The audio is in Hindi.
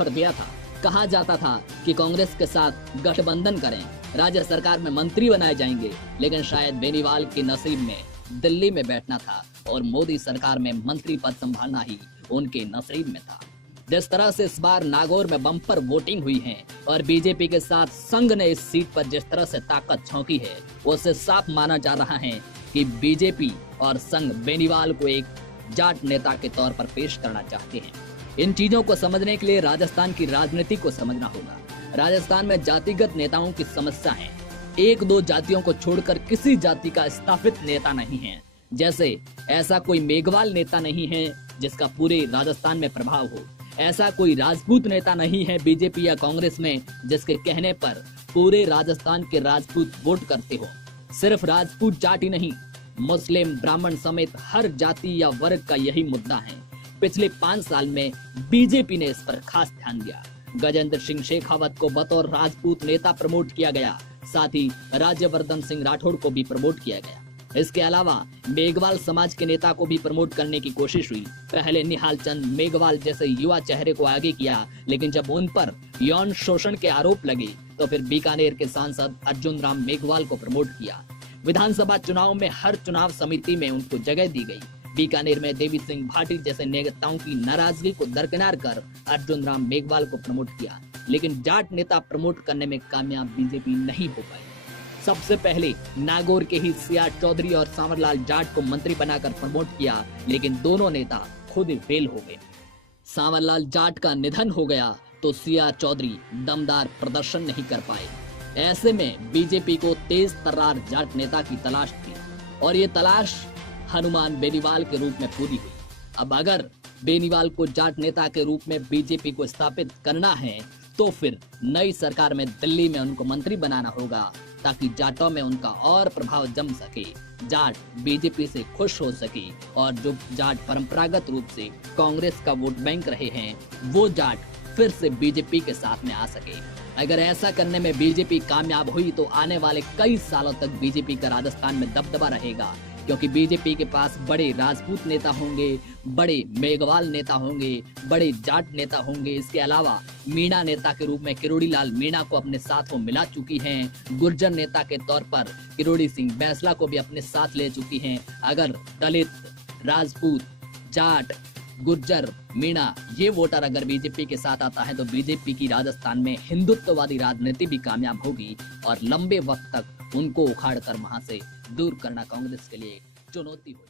ऑफर दिया था। कहा जाता था कि कांग्रेस के साथ गठबंधन करें, राज्य सरकार में मंत्री बनाए जाएंगे, लेकिन शायद बेनीवाल के नसीब में दिल्ली में बैठना था और मोदी सरकार में मंत्री पद संभालना ही उनके नसीब में था। जिस तरह से इस बार नागौर में बम्पर वोटिंग हुई है और बीजेपी के साथ संघ ने इस सीट पर जिस तरह से ताकत झोंकी है, उससे साफ माना जा रहा है कि बीजेपी और संघ बेनीवाल को एक जाट नेता के तौर पर पेश करना चाहते हैं। इन चीजों को समझने के लिए राजस्थान की राजनीति को समझना होगा। राजस्थान में जातिगत नेताओं की समस्या है। एक दो जातियों को छोड़कर किसी जाति का स्थापित नेता नहीं है। जैसे ऐसा कोई मेघवाल नेता नहीं है जिसका पूरे राजस्थान में प्रभाव हो। ऐसा कोई राजपूत नेता नहीं है बीजेपी या कांग्रेस में जिसके कहने पर पूरे राजस्थान के राजपूत वोट करते हो। सिर्फ राजपूत जाति नहीं, मुस्लिम, ब्राह्मण समेत हर जाति या वर्ग का यही मुद्दा है। पिछले 5 साल में बीजेपी ने इस पर खास ध्यान दिया। गजेंद्र सिंह शेखावत को बतौर राजपूत नेता प्रमोट किया गया, साथ ही राज्यवर्धन सिंह राठौड़ को भी प्रमोट किया गया। इसके अलावा मेघवाल समाज के नेता को भी प्रमोट करने की कोशिश हुई। पहले निहाल चंद मेघवाल जैसे युवा चेहरे को आगे किया, लेकिन जब उन पर यौन शोषण के आरोप लगे तो फिर बीकानेर के सांसद अर्जुन राम मेघवाल को प्रमोट किया। विधानसभा चुनाव में हर चुनाव समिति में उनको जगह दी गई। बीकानेर में देवी सिंह भाटी जैसे नेताओं की नाराजगी को दरकिनार कर अर्जुन राम मेघवाल को प्रमोट किया, लेकिन जाट नेता प्रमोट करने में कामयाब बीजेपी नहीं हो पाई। सबसे पहले नागौर के ही सीआर चौधरी और सांवरलाल जाट को मंत्री बनाकर प्रमोट किया, लेकिन दोनों नेता खुद फेल हो गए। सांवरलाल जाट का निधन हो गया तो सीआर चौधरी दमदार प्रदर्शन नहीं कर पाए। ऐसे में बीजेपी को तेज तर्रार जाट नेता की तलाश थी और ये तलाश हनुमान बेनीवाल के रूप में पूरी हुई। अब अगर बेनीवाल को जाट नेता के रूप में बीजेपी को स्थापित करना है तो फिर नई सरकार में दिल्ली में उनको मंत्री बनाना होगा, ताकि जाटों में उनका और प्रभाव जम सके, जाट बीजेपी से खुश हो सके और जो जाट परंपरागत रूप से कांग्रेस का वोट बैंक रहे हैं वो जाट फिर से बीजेपी के साथ में आ सके। अगर ऐसा करने में बीजेपी कामयाब हुई तो आने वाले कई सालों तक बीजेपी का राजस्थान में दबदबा रहेगा, क्योंकि बीजेपी के पास बड़े राजपूत नेता होंगे, बड़े मेघवाल नेता होंगे, बड़े जाट नेता होंगे। इसके अलावा मीणा नेता के रूप में किरोड़ी लाल मीणा को अपने साथ वो मिला चुकी हैं। गुर्जर नेता के तौर पर किरोड़ी सिंह बैंसला को भी अपने साथ ले चुकी हैं। अगर दलित, राजपूत, जाट, गुर्जर, मीणा ये वोटर अगर बीजेपी के साथ आता है तो बीजेपी की राजस्थान में हिंदुत्ववादी राजनीति भी कामयाब होगी और लंबे वक्त तक उनको उखाड़ कर वहां से दूर करना कांग्रेस के लिए चुनौती होगी।